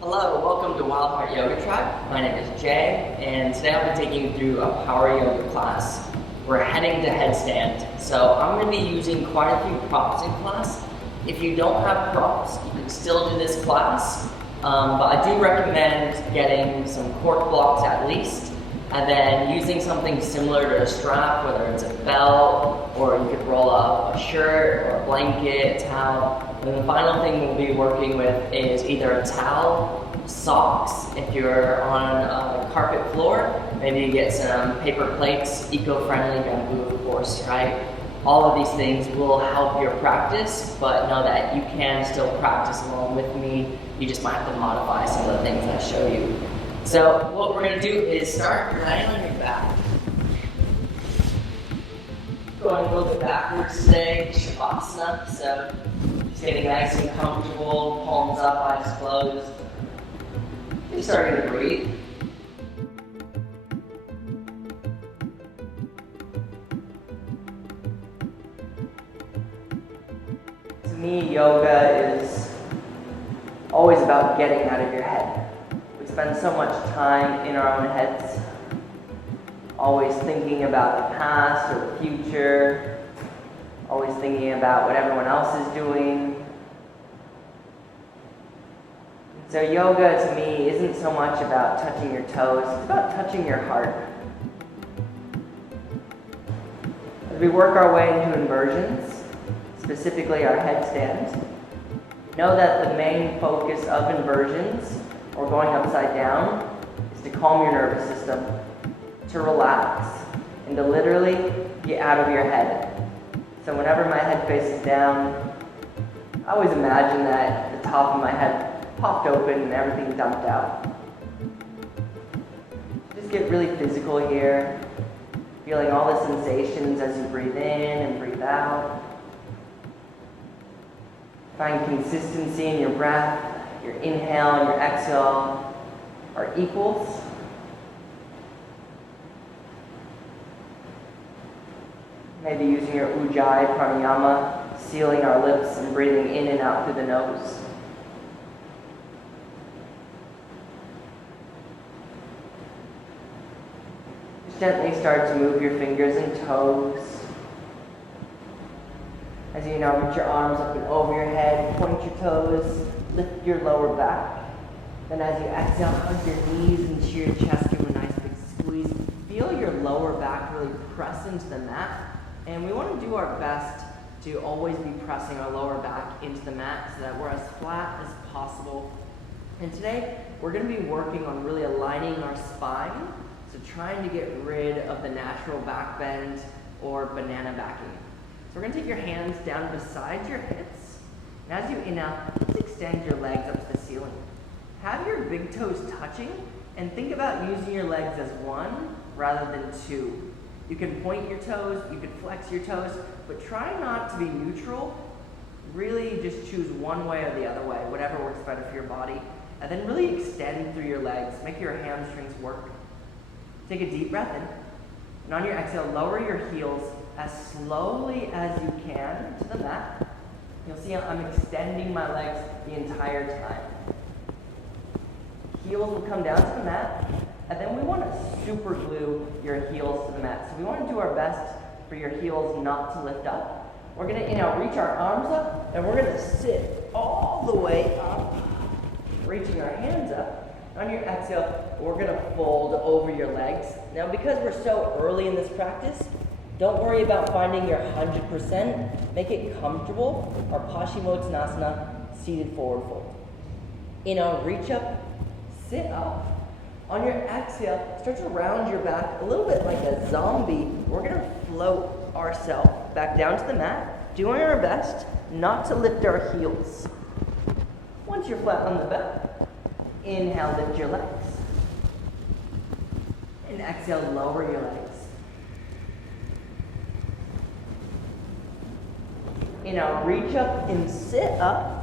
Hello, welcome to Wild Heart Yoga Tribe. My name is Jay, and today I'll be taking you through a power yoga class. We're heading to headstand, so I'm going to be using quite a few props in class. If you don't have props, you can still do this class, but I do recommend getting some cork blocks at least, and then using something similar to a strap, whether it's a belt, or you could roll up a shirt, or a blanket, a towel. And the final thing we'll be working with is either a towel, socks, if you're on a carpet floor, maybe you get some paper plates, eco-friendly bamboo, of course, right? All of these things will help your practice, but know that you can still practice along with me. You just might have to modify some of the things I show you. So what we're going to do is start lying on your back. Going a little bit backwards today, Shavasana, so just getting nice and comfortable, palms up, eyes closed. Just starting to breathe. To me, yoga is always about getting out of your head. We spend so much time in our own heads, always thinking about the past or the future, always thinking about what everyone else is doing. So yoga to me isn't so much about touching your toes, it's about touching your heart. As we work our way into inversions, specifically our headstand, know that the main focus of inversions, or going upside down, is to calm your nervous system, to relax, and to literally get out of your head. So whenever my head faces down, I always imagine that the top of my head popped open and everything dumped out. Just get really physical here, feeling all the sensations as you breathe in and breathe out. Find consistency in your breath. Your inhale and your exhale are equals. Maybe using your Ujjayi pranayama, sealing our lips and breathing in and out through the nose. Just gently start to move your fingers and toes. As you now reach your arms up and over your head, point your toes, lift your lower back. Then as you exhale, hug your knees into your chest, give them a nice big squeeze. Feel your lower back really press into the mat. And we want to do our best to always be pressing our lower back into the mat so that we're as flat as possible. And today, we're going to be working on really aligning our spine, so trying to get rid of the natural back bend or banana backing. So we're going to take your hands down beside your hips. And as you inhale, just extend your legs up to the ceiling. Have your big toes touching, and think about using your legs as one rather than two. You can point your toes, you can flex your toes, but try not to be neutral. Really just choose one way or the other way, whatever works better for your body. And then really extend through your legs. Make your hamstrings work. Take a deep breath in. And on your exhale, lower your heels as slowly as you can to the mat. You'll see I'm extending my legs the entire time. Heels will come down to the mat. And then we want to super glue your heels to the mat. So we want to do our best for your heels not to lift up. We're going to reach our arms up, and we're going to sit all the way up, reaching our hands up. On your exhale, we're going to fold over your legs. Now, because we're so early in this practice, don't worry about finding your 100%. Make it comfortable. Our Paschimottanasana, seated forward fold. Inhale, reach up, sit up. On your exhale, start to round your back a little bit like a zombie. We're going to float ourselves back down to the mat, doing our best not to lift our heels. Once you're flat on the back, inhale, lift your legs. And exhale, lower your legs. Inhale, reach up and sit up.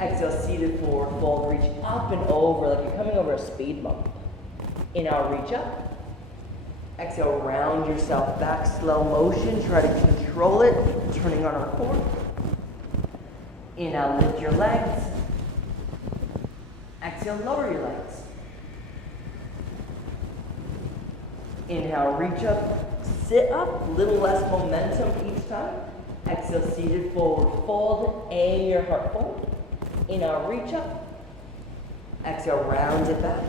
Exhale, seated forward fold, reach up and over like you're coming over a speed bump. Inhale, reach up. Exhale, round yourself back, slow motion, try to control it, turning on our core. Inhale, lift your legs. Exhale, lower your legs. Inhale, reach up, sit up, little less momentum each time. Exhale, seated forward fold, aim your heart forward. Inhale, reach up. Exhale, round it back.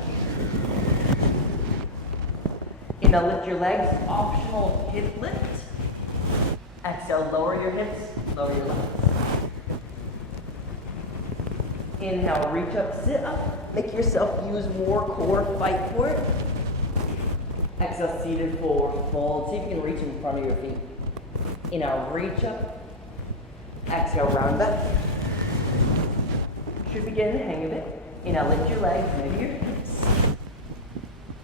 Inhale, lift your legs, optional hip lift. Exhale, lower your hips, lower your legs. Inhale, reach up, sit up. Make yourself use more core, fight for it. Exhale, seated forward fold. See if you can reach in front of your feet. Inhale, reach up. Exhale, round back. Should be getting the hang of it. Inhale, lift your legs, maybe your hips.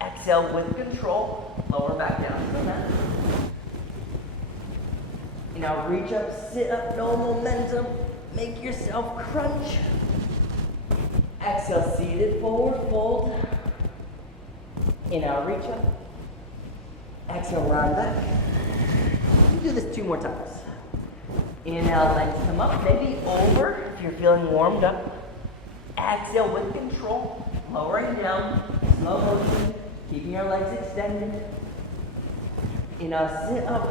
Exhale with control, lower back down to the mat. Inhale, reach up, sit up, no momentum. Make yourself crunch. Exhale, seated forward fold. Inhale, reach up. Exhale, round back. Do this 2 more times. Inhale, legs come up, maybe over if you're feeling warmed up. Exhale with control, lowering down, slow motion, keeping your legs extended. Inhale, sit up,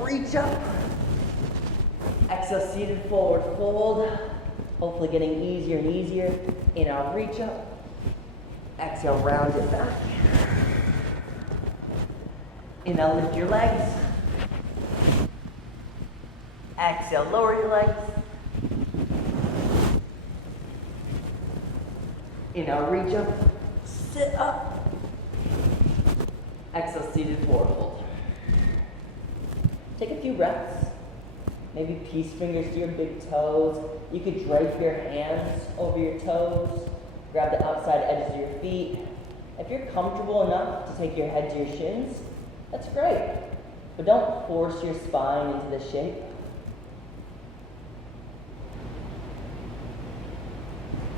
reach up. Exhale, seated forward fold. Hopefully getting easier and easier. Inhale, reach up. Exhale, round it back. Inhale, lift your legs. Exhale, lower your legs. Inhale, reach up, sit up. Exhale, seated forward fold. Take a few breaths. Maybe peace fingers to your big toes. You could drape your hands over your toes. Grab the outside edges of your feet. If you're comfortable enough to take your head to your shins, that's great. But don't force your spine into this shape.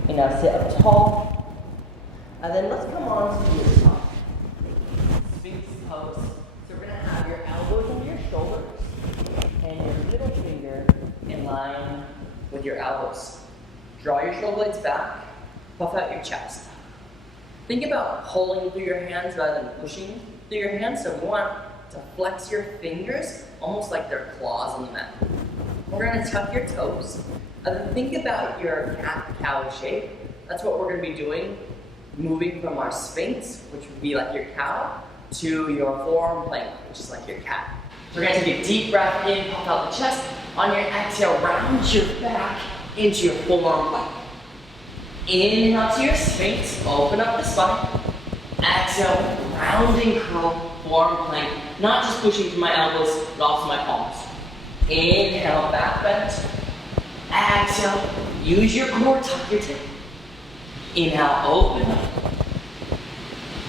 And now sit up tall. And then let's come on to your top. Sphinx pose. So we're going to have your elbows under your shoulders and your middle finger in line with your elbows. Draw your shoulder blades back. Puff out your chest. Think about pulling through your hands rather than pushing through your hands. So we want to flex your fingers almost like they're claws on the mat. We're going to tuck your toes. And then think about your cat-cow shape. That's what we're going to be doing, moving from our sphinx, which would be like your cow, to your forearm plank, which is like your cat. So we're going to take a deep breath in, puff out the chest. On your exhale, round your back into your forearm plank. Inhale to your sphinx, open up the spine. Exhale, rounding curl, forearm plank. Not just pushing through my elbows, but also my palms. Inhale, back bend. Exhale, use your core, tuck your tail. Inhale, open up.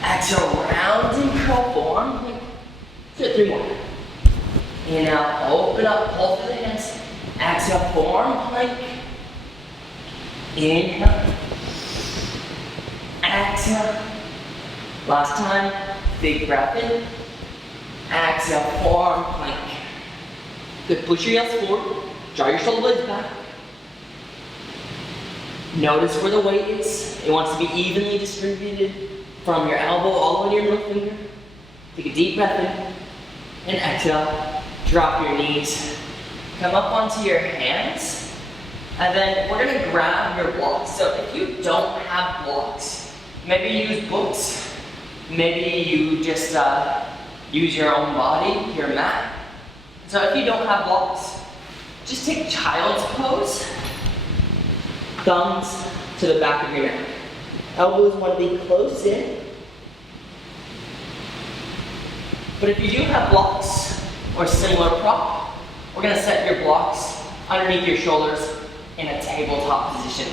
Exhale, round and curl, forearm plank. Do 3 more. Inhale, open up, pull through the hands. Exhale, forearm plank. Inhale. Exhale. Last time, big breath in. Exhale, forearm plank. Good, push your heels forward. Draw your shoulder blades back. Notice where the weight is. It wants to be evenly distributed from your elbow all the way to your middle finger. Take a deep breath in and exhale. Drop your knees. Come up onto your hands. And then we're going to grab your blocks. So if you don't have blocks, maybe use books. Maybe you just use your own body, your mat. So if you don't have blocks, just take child's pose. Thumbs to the back of your neck. Elbows want to be close in. But if you do have blocks or similar prop, we're going to set your blocks underneath your shoulders in a tabletop position.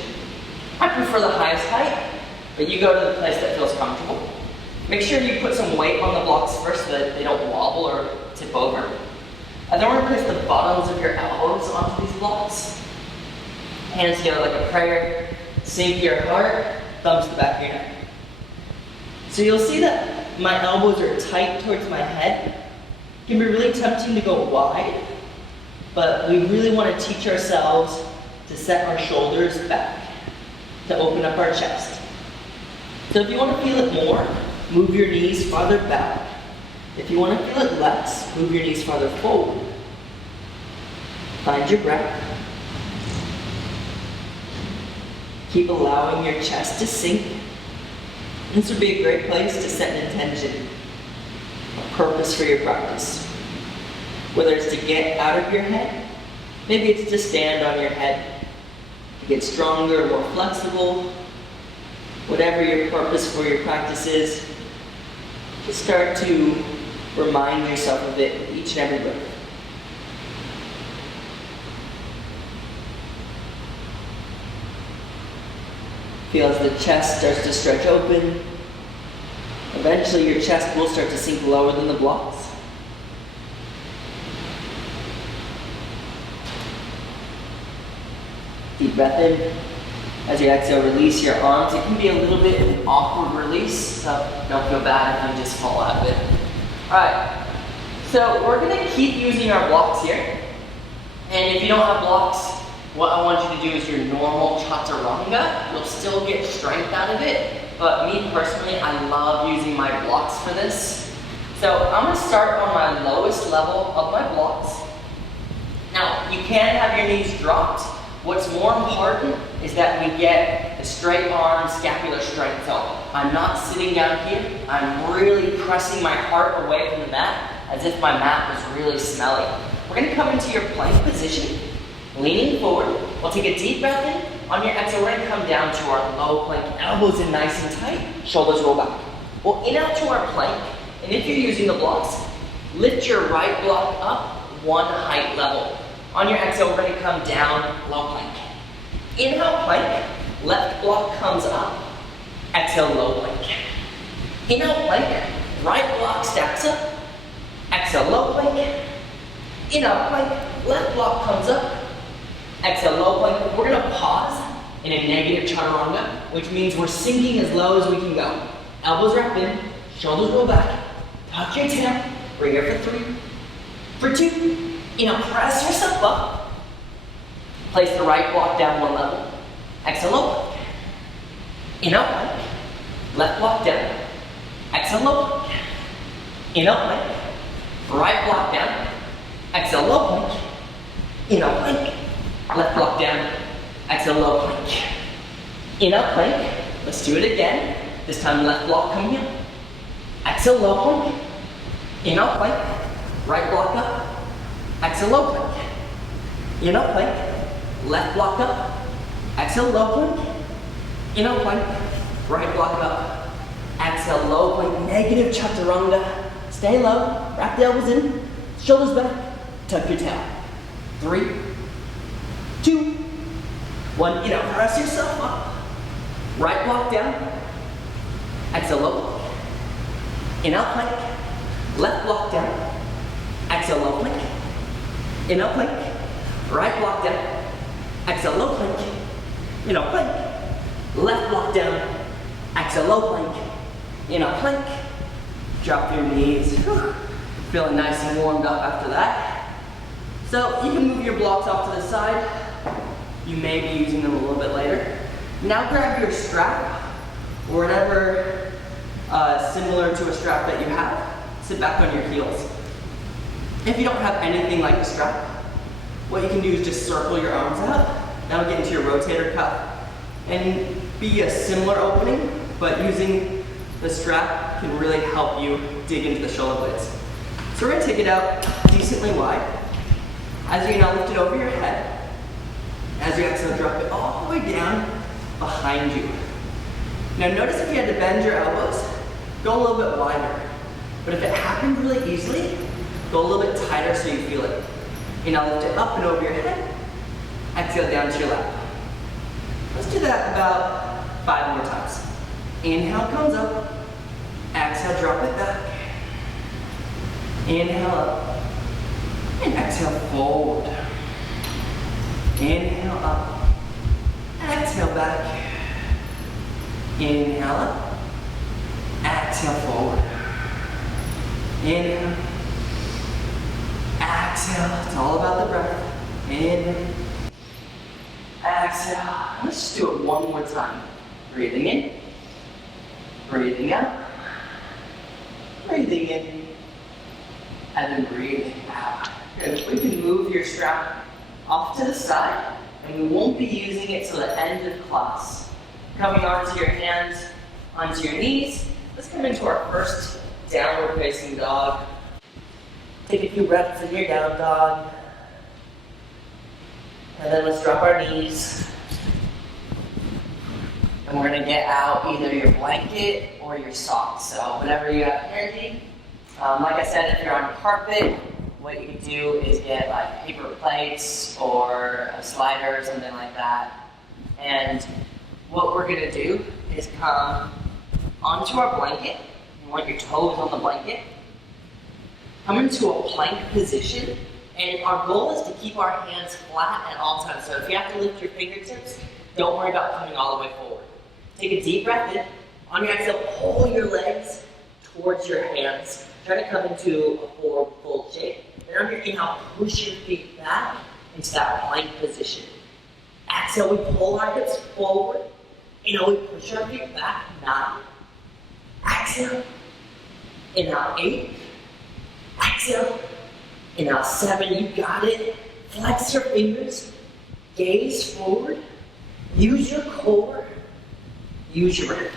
I prefer the highest height, but you go to the place that feels comfortable. Make sure you put some weight on the blocks first so that they don't wobble or tip over. And then we're going to place the bottoms of your elbows onto these blocks. Hands together like a prayer. Sink your heart, thumbs to the back of your neck. So you'll see that my elbows are tight towards my head. It can be really tempting to go wide, but we really want to teach ourselves to set our shoulders back, to open up our chest. So if you want to feel it more, move your knees farther back. If you want to feel it less, move your knees farther forward. Find your breath. Keep allowing your chest to sink. This would be a great place to set an intention, a purpose for your practice. Whether it's to get out of your head, maybe it's to stand on your head, to get stronger, more flexible. Whatever your purpose for your practice is, just start to remind yourself of it with each and every breath. Feel as the chest starts to stretch open. Eventually your chest will start to sink lower than the blocks. Deep breath in. As you exhale, release your arms. It can be a little bit of an awkward release, so don't feel bad if you just fall out of it. Alright, so we're going to keep using our blocks here. And if you don't have blocks, what I want you to do is your normal chaturanga. You'll still get strength out of it, but me personally, I love using my blocks for this. So I'm going to start on my lowest level of my blocks. Now, you can have your knees dropped. What's more important is that we get the straight arm scapular strength. So I'm not sitting down here. I'm really pressing my heart away from the mat as if my mat was really smelly. We're going to come into your plank position, leaning forward. We'll take a deep breath in. On your exhale, we're going to come down to our low plank. Elbows in nice and tight. Shoulders roll back. We'll in out to our plank. And if you're using the blocks, lift your right block up one height level. On your exhale, we're going to come down, low plank. Inhale, plank. Left block comes up. Exhale, low plank. Inhale, plank. Right block stacks up. Exhale, low plank. Inhale, plank. Left block comes up. Exhale, low plank. We're going to pause in a negative chaturanga, which means we're sinking as low as we can go. Elbows wrap in, shoulders roll back. Tuck your tail. Bring it for 3, for 2. Press yourself up. Place the right block down one level. Exhale, low plank. Inhale, plank. Left block down. Exhale, low plank. Inhale, plank. Right block down. Exhale, low plank. Inhale, plank. Left block down. Exhale, low plank. Inhale, plank. Let's do it again. This time, left block coming in. Exhale, low plank. Inhale, plank. Right block up. Exhale, low plank. Inhale, plank. Left block up. Exhale, low plank. Inhale, plank. Right block up. Exhale, low plank. Negative chaturanga. Stay low. Wrap the elbows in. Shoulders back. Tuck your tail. 3, 2, 1. Press yourself up. Right block down. Exhale, low plank. Inhale, plank. Left block down. Exhale, low plank. Inhale, plank. Right block down. Exhale, low plank. Inhale, plank. Left block down. Exhale, low plank. Inhale, plank. Drop your knees. Whew. Feeling nice and warmed up after that. So you can move your blocks off to the side. You may be using them a little bit later. Now grab your strap, or whatever similar to a strap that you have. Sit back on your heels. If you don't have anything like a strap, what you can do is just circle your arms out. That'll get into your rotator cuff and be a similar opening, but using the strap can really help you dig into the shoulder blades. So we're going to take it out decently wide. As you now lift it over your head, as you exhale, drop it all the way down behind you. Now notice if you had to bend your elbows, go a little bit wider. But if it happened really easily, go a little bit tighter so you feel it. Now lift it up and over your head. Exhale down to your lap. Let's do that about 5 more times. Inhale comes up. Exhale, drop it back. Inhale up. And exhale forward. Inhale up. Exhale back. Inhale up. Exhale forward. Inhale. Exhale. It's all about the breath. Inhale. Exhale. Let's just do it one more time. Breathing in. Breathing out. Breathing in. And then breathing out. Good. We can move your strap off to the side, and we won't be using it till the end of class. Coming onto your hands, onto your knees. Let's come into our first downward facing dog. Take a few breaths in your down dog. And then let's drop our knees. And we're gonna get out either your blanket or your socks. So whatever you have handy. Like I said, if you're on carpet, what you can do is get like paper plates or a slider or something like that. And what we're gonna do is come onto our blanket. You want your toes on the blanket. Come into a plank position. And our goal is to keep our hands flat at all times. So if you have to lift your fingertips, don't worry about coming all the way forward. Take a deep breath in. On your exhale, pull your legs towards your hands. Try to come into a forward fold shape. And on your inhale, push your feet back into that plank position. Exhale, we pull our hips forward. Inhale, we push our feet back. 9. Exhale. Inhale, 8. Exhale. Inhale, 7. You got it. Flex your fingers. Gaze forward. Use your core. Use your breath.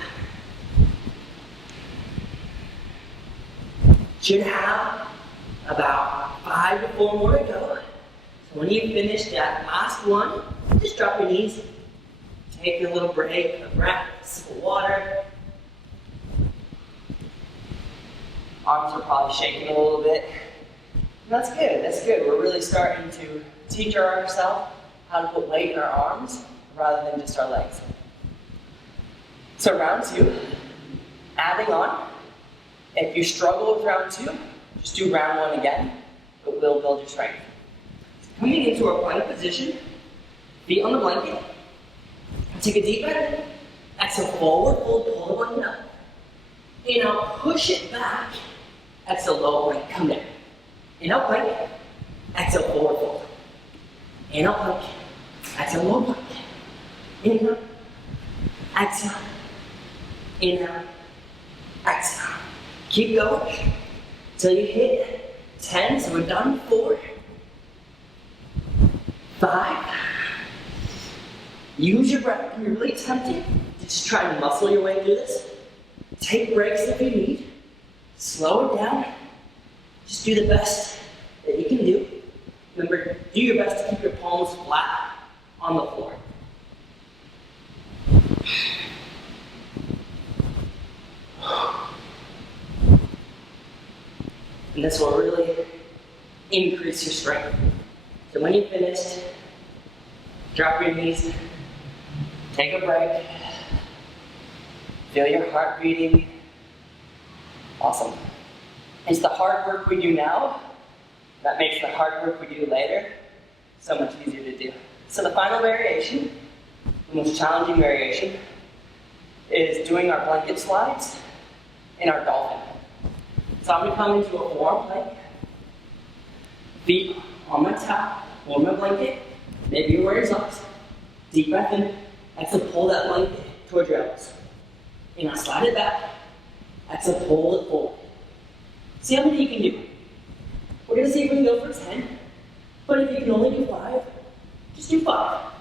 Should have about 5 to 4 more to go. So when you finish that last one, just drop your knees. Take a little break, a breath, sip of water. Arms are probably shaking a little bit. That's good, that's good. We're really starting to teach ourselves how to put weight in our arms rather than just our legs. So round 2, adding on. If you struggle with round 2, just do round 1 again. It will build your strength. Coming into our plank position, feet on the blanket. Take a deep breath in. Exhale, forward fold, pull the blanket up. Inhale, push it back. Exhale, low plank, come down. Inhale, plank. Exhale, forward fold. Inhale, plank. Exhale, low plank. Inhale. Exhale. Inhale. Exhale. Keep going till you hit 10. So we're done. 4. 5. Use your breath. If you're really tempted to just try and muscle your way through this, take breaks if you need. Slow it down. Just do the best that you can do. Remember, do your best to keep your palms flat on the floor. And this will really increase your strength. So when you're finished, drop your knees, take a break, feel your heart beating. Awesome. It's the hard work we do now that makes the hard work we do later so much easier to do. So the final variation, the most challenging variation, is doing our blanket slides in our dolphin. So I'm going to come into a forearm plank, feet on my top, hold my blanket, maybe you're wearing socks. Deep breath in, exhale, pull that blanket towards your elbows. Inhale, slide it back, exhale, pull it forward. See how many you can do. We're going to see if we can go for 10, but if you can only do 5, just do 5.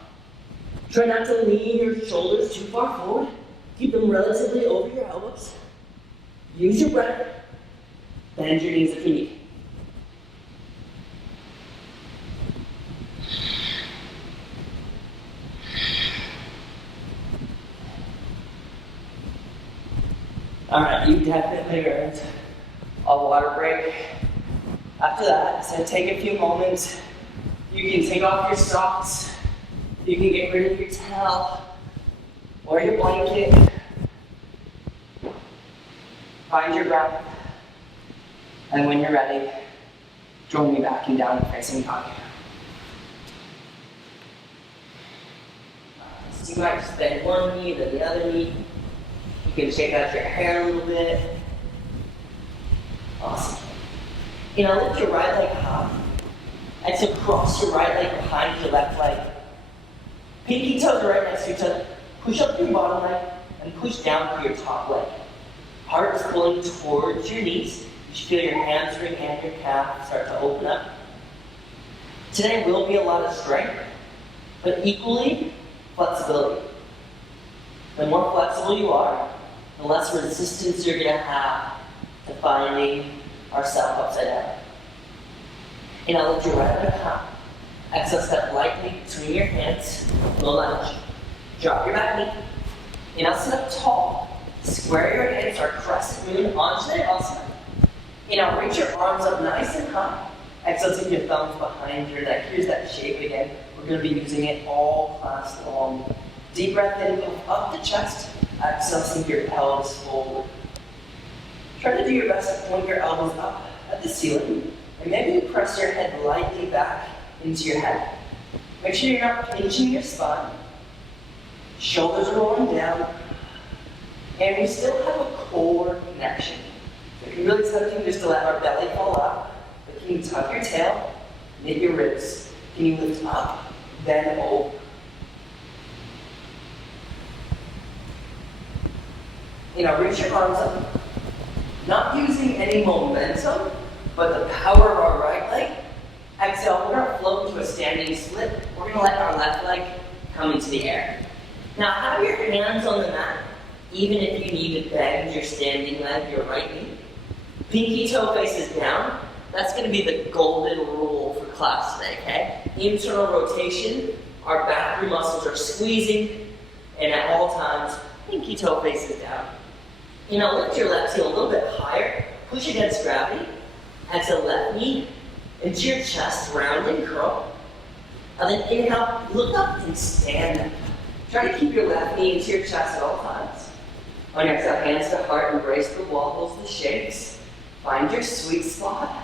Try not to lean your shoulders too far forward. Keep them relatively over your elbows. Use your breath. Bend your knees if you need. Alright, you definitely earned a water break. After that, so take a few moments. You can take off your socks. You can get rid of your towel or your blanket. Find your breath. And when you're ready, join me back in downward facing dog. So you might just bend one knee, then the other knee. You can shake out your hair a little bit. Awesome. Lift your right leg high. And so cross your right leg behind your left leg. Pinky toes are right next to each other. Push up your bottom leg and push down through your top leg. Heart is pulling towards your knees. You should feel your hamstring and your calf start to open up. Today will be a lot of strength, but equally flexibility. The more flexible you are, the less resistance you're going to have to finding ourselves upside down. And now lift your right leg high. Exhale, step lightly between your hands, low lunge. Drop your back knee. And now sit up tall. Square your hands, our crescent moon, Anjali Asana. And now reach your arms up nice and high. Exhale, take your thumbs behind your neck. Here's that shape again. We're going to be using it all class long. Deep breath in, puff up the chest. Exhale, sink your pelvis forward. Try to do your best to point your elbows up at the ceiling. And maybe press your head lightly back into your head. Make sure you're not pinching your spine. Shoulders are rolling down. And we still have a core connection. So it can really tempting just to let our belly fall out. But can you tuck your tail, knit your ribs? Can you lift up, then over? Reach your arms up. Not using any momentum, but the power of our right leg. Exhale, we're going to float into a standing split. We're going to let our left leg come into the air. Now have your hands on the mat, even if you need to bend your standing leg, your right knee. Pinky toe faces down. That's going to be the golden rule for class today, okay? Internal rotation, our back root muscles are squeezing, and at all times, pinky toe faces down. Lift your left heel a little bit higher, push against gravity. Exhale, left knee into your chest, round and curl. And then inhale, look up and stand up. Try to keep your left knee into your chest at all times. On your exhale, hands to heart, embrace the wobbles, the shakes. Find your sweet spot,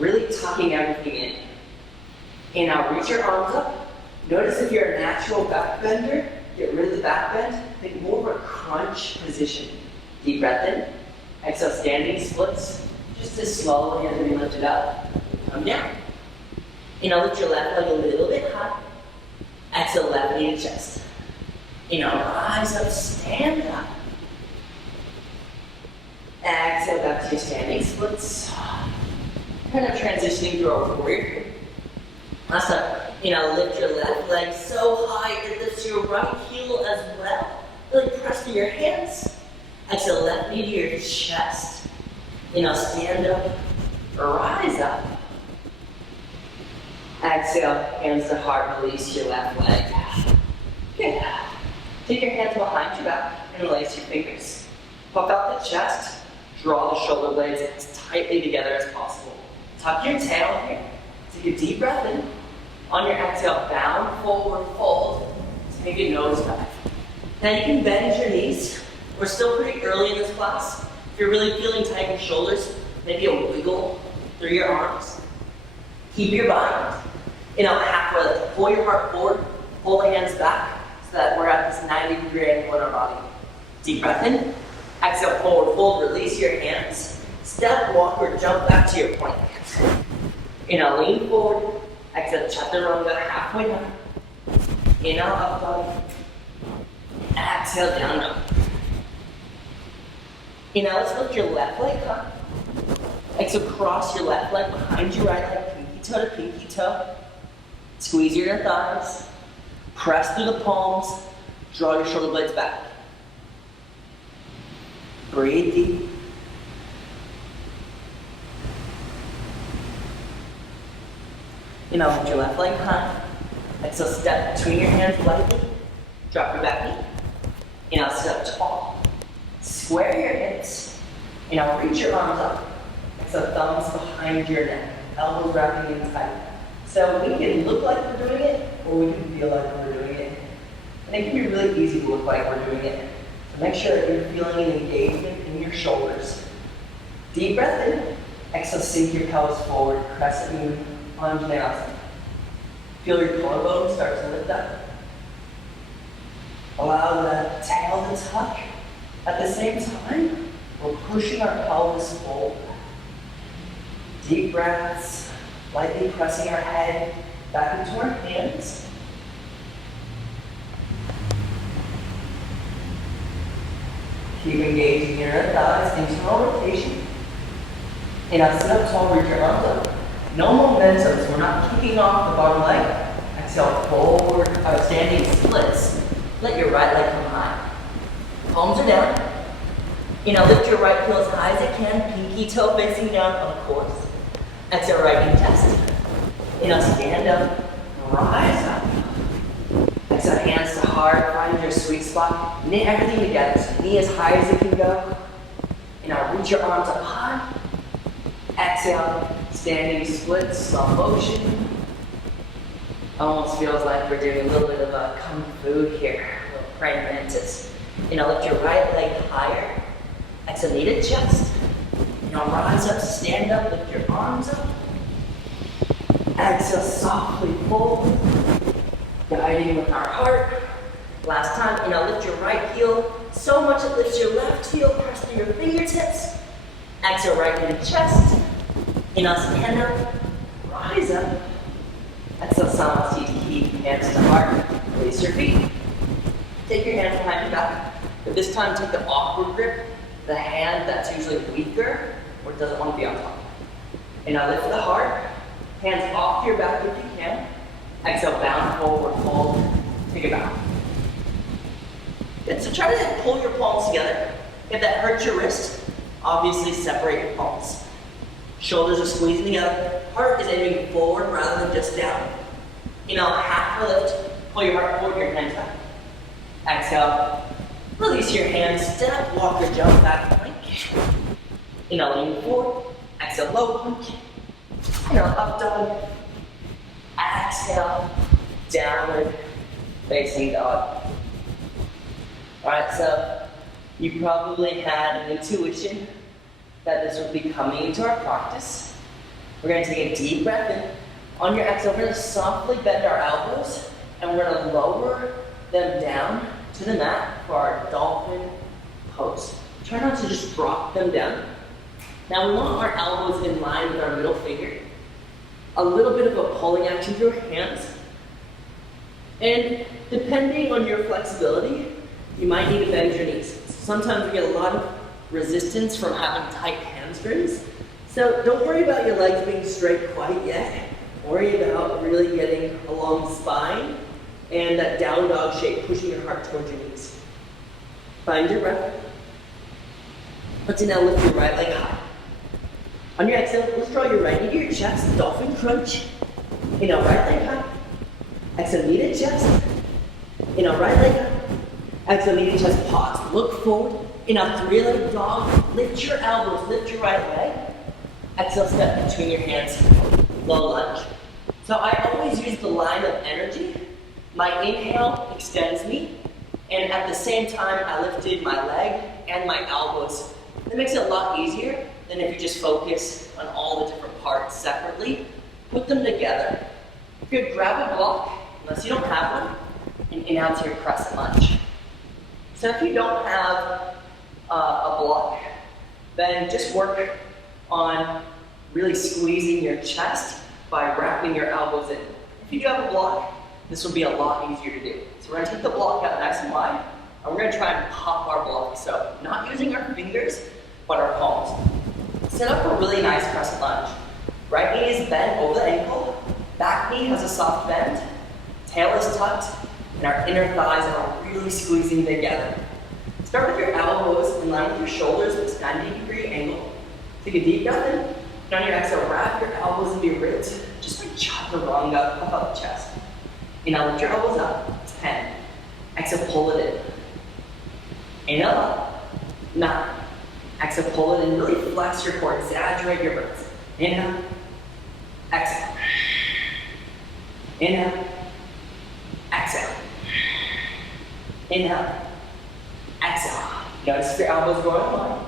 really tucking everything in. And now reach your arms up. Notice if you're a natural back bender, get rid of the back bend. Think more of a crunch position. Deep breath in. Exhale, standing splits. Just as slowly as we lift it up, come down. Lift your left leg a little bit high. Exhale, left knee to chest. Rise up, stand up. Exhale, back to your standing splits. Kind of transitioning through our warrior. Last time, lift your left leg so high it lifts your right heel as well. Really press through your hands. Exhale, left knee to your chest. Stand up, rise up. Exhale, hands to heart, release your left leg. Good. Take your hands behind your back and lace your fingers. Puff out the chest, draw the shoulder blades as tightly together as possible. Tuck your tail here. Take a deep breath in. On your exhale, bound forward, fold. Take a nose dive. Now you can bend your knees. We're still pretty early in this class. If you're really feeling tight in your shoulders, maybe a wiggle through your arms. Keep your bind. Halfway, pull your heart forward, pull the hands back so that we're at this 90-degree angle in our body. Deep breath in. Exhale, forward fold, release your hands. Step, walk, or jump back to your plank. Lean forward. Exhale, chaturanga, halfway down. Inhale, up dog. Exhale, down dog. Let's lift your left leg up. Exhale, cross your left leg behind your right leg, pinky toe to pinky toe. Squeeze your inner thighs. Press through the palms. Draw your shoulder blades back. Breathe deep. Lift your left leg high. Exhale, step between your hands lightly. Drop your back knee. Step tall. Square your hips. Reach your arms up. Exhale, thumbs behind your neck. Elbows wrapping in tight. So we can look like we're doing it, or we can feel like we're doing it. And it can be really easy to look like we're doing it. So make sure that you're feeling an engagement in your shoulders. Deep breath in. Exhale, sink your pelvis forward. Crescent moon, Anjali Asana. Feel your collarbone start to lift up. Allow the tail to tuck. At the same time, we're pushing our pelvis forward. Deep breaths, lightly pressing our head back into our hands. Keep engaging your thighs, internal rotation. Inhale, sit up tall, reach your arms up. No momentum, so we're not kicking off the bottom leg. Exhale, forward, standing splits. Let your right leg come high. Palms are down. Lift your right heel as high as it can, pinky toe facing down, of course. Exhale, right knee test. Stand up, rise up. Exhale, hands to heart, find your sweet spot. Knit everything together, so knee as high as it can go. Reach your arms up high. Exhale, standing splits, slow motion. Almost feels like we're doing a little bit of a kung fu here, a little praying mantis. Lift your right leg higher. Exhale, knee to chest. Rise up, stand up, lift your arms up. Exhale, softly forward. Guiding with our heart. Last time, lift your right heel so much it lifts your left heel, press through your fingertips. Exhale, right knee to chest. Stand up, rise up. Exhale, Samasthiti to keep hands to heart. Release your feet. Take your hands behind your back. But this time, take the awkward grip, the hand that's usually weaker or doesn't want to be on top. Lift the heart. Hands off your back if you can. Exhale, bound forward, fold. Take it back. Good, so try to pull your palms together. If that hurts your wrist, obviously separate your palms. Shoulders are squeezing together. Heart is aiming forward rather than just down. Half a lift. Pull your heart forward, your hands back. Exhale. Release your hands. Step, walk or jump, back plank. Lean forward. Exhale, low plank. Up dog. Exhale. Downward facing dog. Alright, so you probably had an intuition that this would be coming into our practice. We're going to take a deep breath in. On your exhale, we're going to softly bend our elbows and we're going to lower them down to the mat for our dolphin pose. Try not to just drop them down. Now we want our elbows in line with our middle finger. A little bit of a pulling action through your hands. And depending on your flexibility, you might need to bend your knees. Sometimes we get a lot of resistance from having tight hamstrings. So don't worry about your legs being straight quite yet. Worry about really getting a long spine and that down dog shape, pushing your heart towards your knees. Find your breath. Let's now lift your right leg high. On your exhale, let's draw your right knee to your chest, dolphin crunch. Right leg high. Exhale, knee to chest. Right leg high. Exhale, knee to chest, pause. Look forward. Three-legged dog. Lift your elbows, lift your right leg. Exhale, step between your hands. Low lunge. So I always use the line of energy. My inhale extends me, and at the same time, I lifted my leg and my elbows. That makes it a lot easier than if you just focus on all the different parts separately. Put them together. If you grab a block, unless you don't have one, and inhale to your crescent lunge. So if you don't have a block, then just work on really squeezing your chest by wrapping your elbows in. If you do have a block, this will be a lot easier to do. So we're going to take the block out nice and wide, and we're going to try and pop our block. So not using our fingers, but our palms. Set up a really nice crescent lunge. Right knee is bent over the ankle, back knee has a soft bend, tail is tucked, and our inner thighs are really squeezing together. Start with your elbows in line with your shoulders at this 90-degree angle. Take a deep breath in. And on your exhale, wrap your elbows into your ribs, just like chaturanga, puff up the chest. Lift your elbows up, 10. Exhale, pull it in. Inhale up, 9. Exhale, pull it in, really flex your core, exaggerate your breath. Inhale, exhale. Inhale, exhale. Inhale, exhale. Notice if your elbows go in line.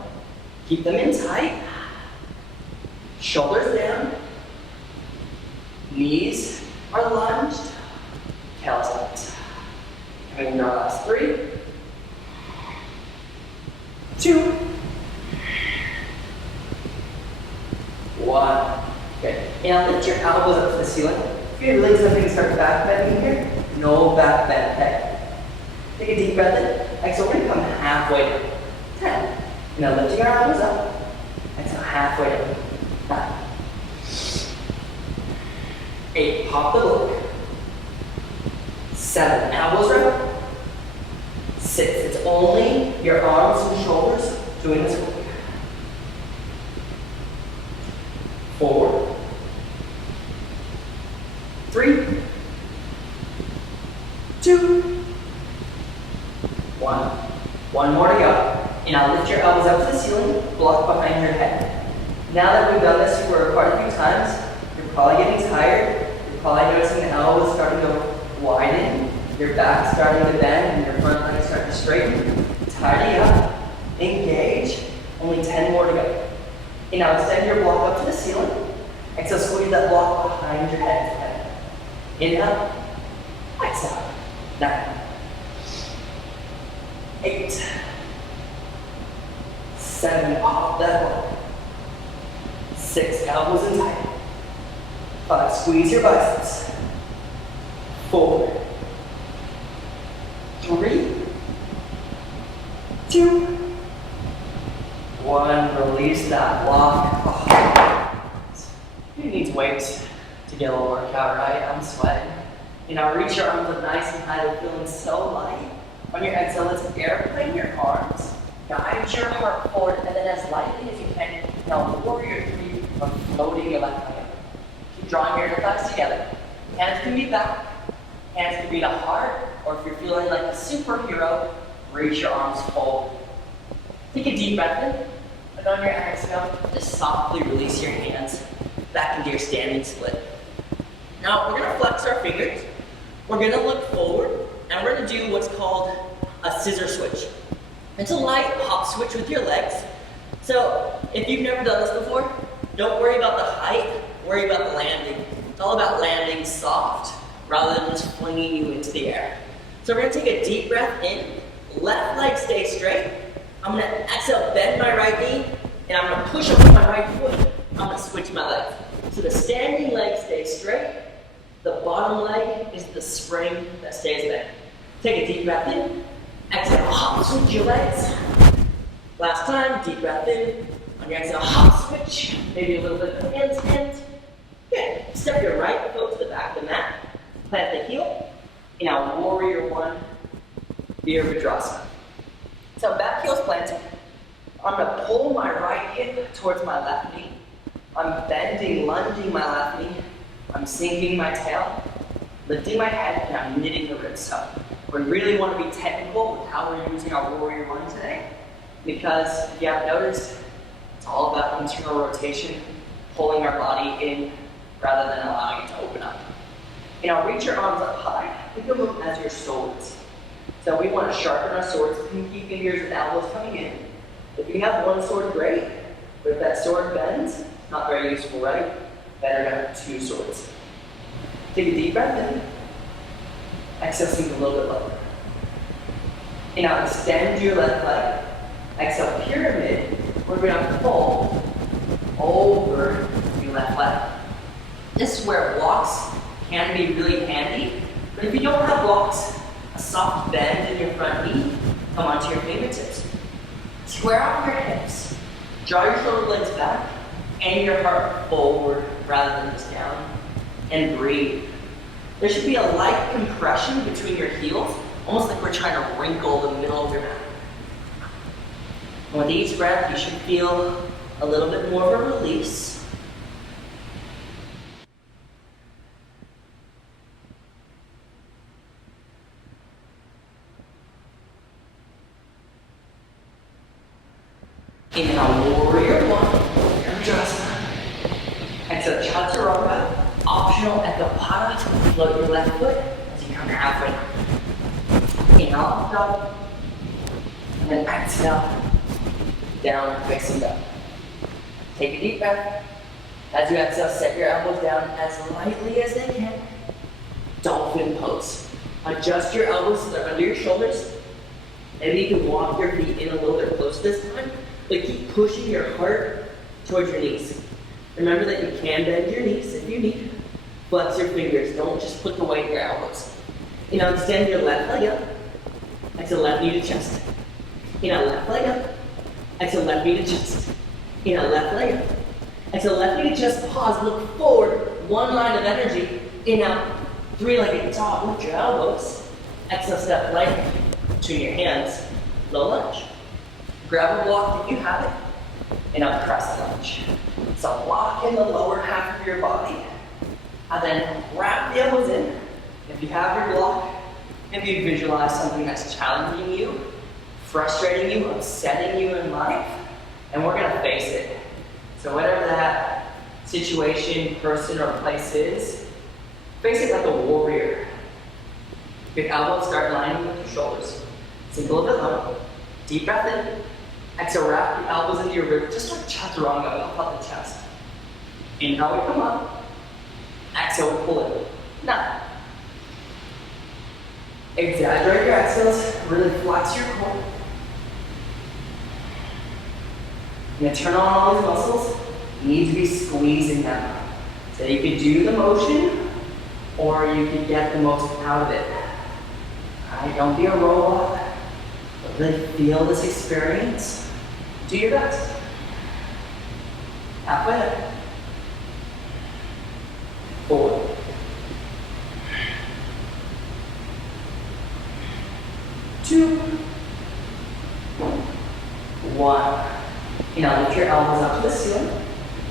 Keep them in tight. Shoulders down. Knees are lunged. Tail tucked. And our last 3, 2, 1. Good. And lift your elbows up to the ceiling. If your legs up, you can start back bending here. No back bend. Okay. Take a deep breath in. Exhale, we're going to come halfway down. 10. Now lifting your elbows up. Exhale, halfway down. 9. 8, pop the block. 7, elbows right. 6, it's only your arms and shoulders doing this work. 4, 3, 2, 1. One more to go. And now lift your elbows up to the ceiling, block behind your head. Now that we've done this for quite a few times, you're probably getting tired. You're probably noticing the elbows starting to widen, your back starting to bend, and your front leg starting to straighten. Tidy up, engage. Only 10 more to go. And now extend your block up to the ceiling. Exhale, squeeze that block behind your head. Inhale, exhale. 9, 8, 7, pop that block. 6, elbows in tight. 5, squeeze your biceps. 4, 3, 2, 1. Release that block. Oh. Who needs weights to get a little workout, right? I'm sweating. You know, reach your arms up nice and high. They're feeling so light. On your exhale, let's airplane your arms. Guide your heart forward, and then as lightly as you can, now warrior 3 of floating your left leg up. Keep drawing your inner thighs together. Hands can be back. Hands can be to heart, or if you're feeling like a superhero, reach your arms forward. Take a deep breath in, and on your exhale, just softly release your hands back into your standing split. Now, we're going to flex our fingers. We're going to look forward, and we're going to do what's called a scissor switch. It's a light hop switch with your legs. So, if you've never done this before, don't worry about the height, worry about the landing. It's all about landing soft, rather than just flinging you into the air. So we're going to take a deep breath in, left leg stay straight. I'm going to exhale, bend my right knee, and I'm going to push up with my right foot. I'm going to switch my legs. So the standing leg stays straight. The bottom leg is the spring that stays bent. Take a deep breath in. Exhale, hop switch your legs. Last time, deep breath in. On your exhale, hop switch. Maybe a little bit of hands, hands. Good. Step your right foot to the back of the mat. Plant the heel. And now warrior 1, Virabhadrasana. So back heel's planted. I'm going to pull my right hip towards my left knee. I'm bending, lunging my left knee. I'm sinking my tail, lifting my head, and I'm knitting the ribs. So we really want to be technical with how we're using our warrior 1 today, because if you haven't noticed, it's all about internal rotation, pulling our body in rather than allowing it to open up. And now reach your arms up high. Think of them as your swords. So we want to sharpen our swords, pinky fingers and elbows coming in. If you have one sword, great. But if that sword bends, not very useful, right? Better to have 2 swords. Take a deep breath in. Exhale, sink a little bit lower. And now extend your left leg. Exhale, pyramid. We're going to pull over your left leg. This is where blocks can be really handy. But if you don't have blocks, a soft bend in your front knee, come onto your fingertips. Square off your hips. Draw your shoulder blades back and your heart forward rather than just down. And breathe. There should be a light compression between your heels, almost like we're trying to wrinkle the middle of your mat. And with each breath, you should feel a little bit more of a release. Inhale, warrior 1, Virabhadrasana. Exhale, chaturanga. Optional ekapada. Float your left foot as you come halfway down. Inhale, up dog. And then exhale, down facing dog. Take a deep breath. As you exhale, set your elbows down as lightly as they can. Dolphin pose. Adjust your elbows so they're under your shoulders. Maybe you can walk your feet in a little bit closer this time, but keep pushing your heart towards your knees. Remember that you can bend your knees if you need. Flex your fingers. Don't just put the weight in your elbows. You know, extend your left leg up. Exhale, left knee to chest. You know, left leg up. Exhale, left knee to chest. Inhale, left leg. Exhale, left knee to chest, pause, look forward. One line of energy. Inhale, three-legged dog, lift your elbows. Exhale, step leg between your hands, low lunge. Grab a block if you have it, and now crescent lunge. So lock in the lower half of your body, and then wrap the elbows in. If you have your block, maybe you visualize something that's challenging you, frustrating you, upsetting you in life, and we're gonna face it. So whatever that situation, person, or place is, face it like a warrior. Your elbows start lining with your shoulders. Sink a little bit low. Deep breath in. Exhale, wrap the elbows into your ribs, just like chaturanga, puff out the chest. Inhale, we come up. Exhale, we pull it. 9. Exaggerate your exhales, really flex your core. You're gonna turn on all these muscles. You need to be squeezing them. So you could do the motion, or you could get the most out of it. Alright, don't be a robot, but really feel this experience. Do your best. Halfway there. 4. 2. 1. Now lift your elbows up to the ceiling.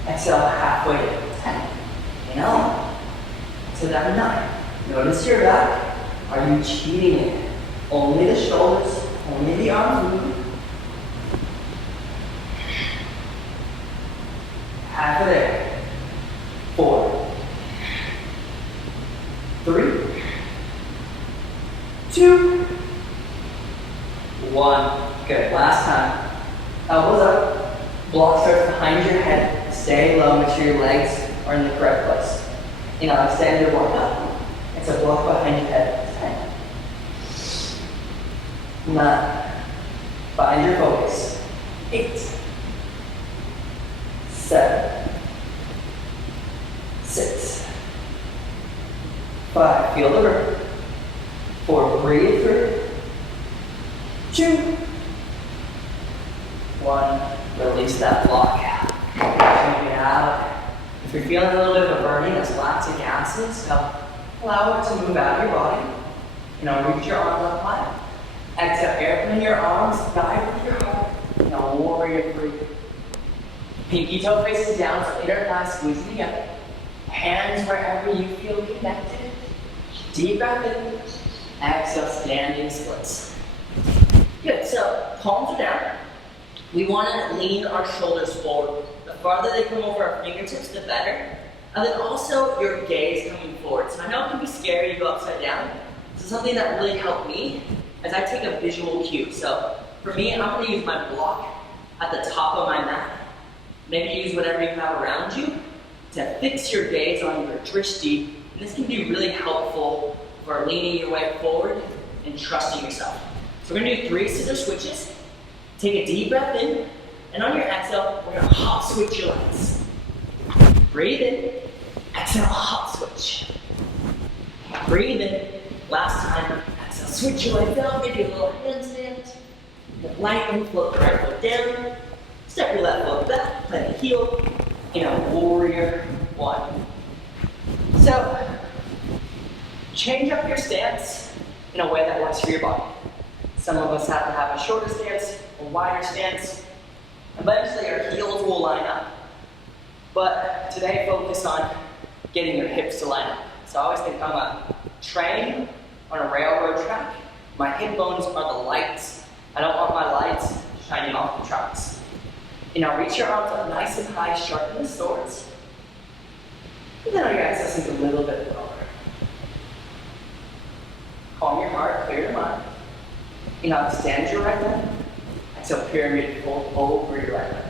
Exhale halfway to 10. Exhale down to 9. Notice your back. Are you cheating it? Only the shoulders, only the arms move. Half of there. 4. 3. 2. 1. Good. Last time. Elbows up. Block starts behind your head. Stay low. Make sure your legs are in the correct place. Extend your block up. It's a block behind your head. 10. 9. Find your focus. 8. 7. 6. 5. Feel the rhythm. 4. Breathe through. 2. 1. Release that block. Take it out. If you're feeling a little bit of a burning, that's lactic acid, so allow it to move out of your body. Reach your arms up high. Exhale, airplane your arms, dive with your heart. Warrior 3. Pinky toe faces down, so inner thighs squeeze together. Hands wherever you feel connected. Deep breath in. Exhale, standing splits. Good, so palms are down. We want to lean our shoulders forward. The farther they come over our fingertips, the better. And then also your gaze coming forward. So I know it can be scary to go upside down. So something that really helped me is I take a visual cue. So for me, I'm going to use my block at the top of my mat. Maybe use whatever you have around you to fix your gaze on your drishti. And this can be really helpful for leaning your way forward and trusting yourself. So we're going to do 3 scissor switches. Take a deep breath in, and on your exhale, we're going to hop switch your legs. Breathe in, exhale, hop switch. Breathe in, last time, exhale, switch your legs out, maybe a little handstand. Lightly float the right foot down, step your left foot back, plant the heel, warrior 1. So, change up your stance in a way that works for your body. Some of us have to have a shorter stance, a wider stance. Eventually our heels will line up. But today focus on getting your hips to line up. So I always think I'm a train on a railroad track. My hip bones are the lights. I don't want my lights shining off the tracks. Reach your arms up nice and high, sharpen the swords. And then on your exhale, sink a little bit lower. Calm your heart, clear your mind. Stand your right leg. Exhale, pyramid fold over your right leg.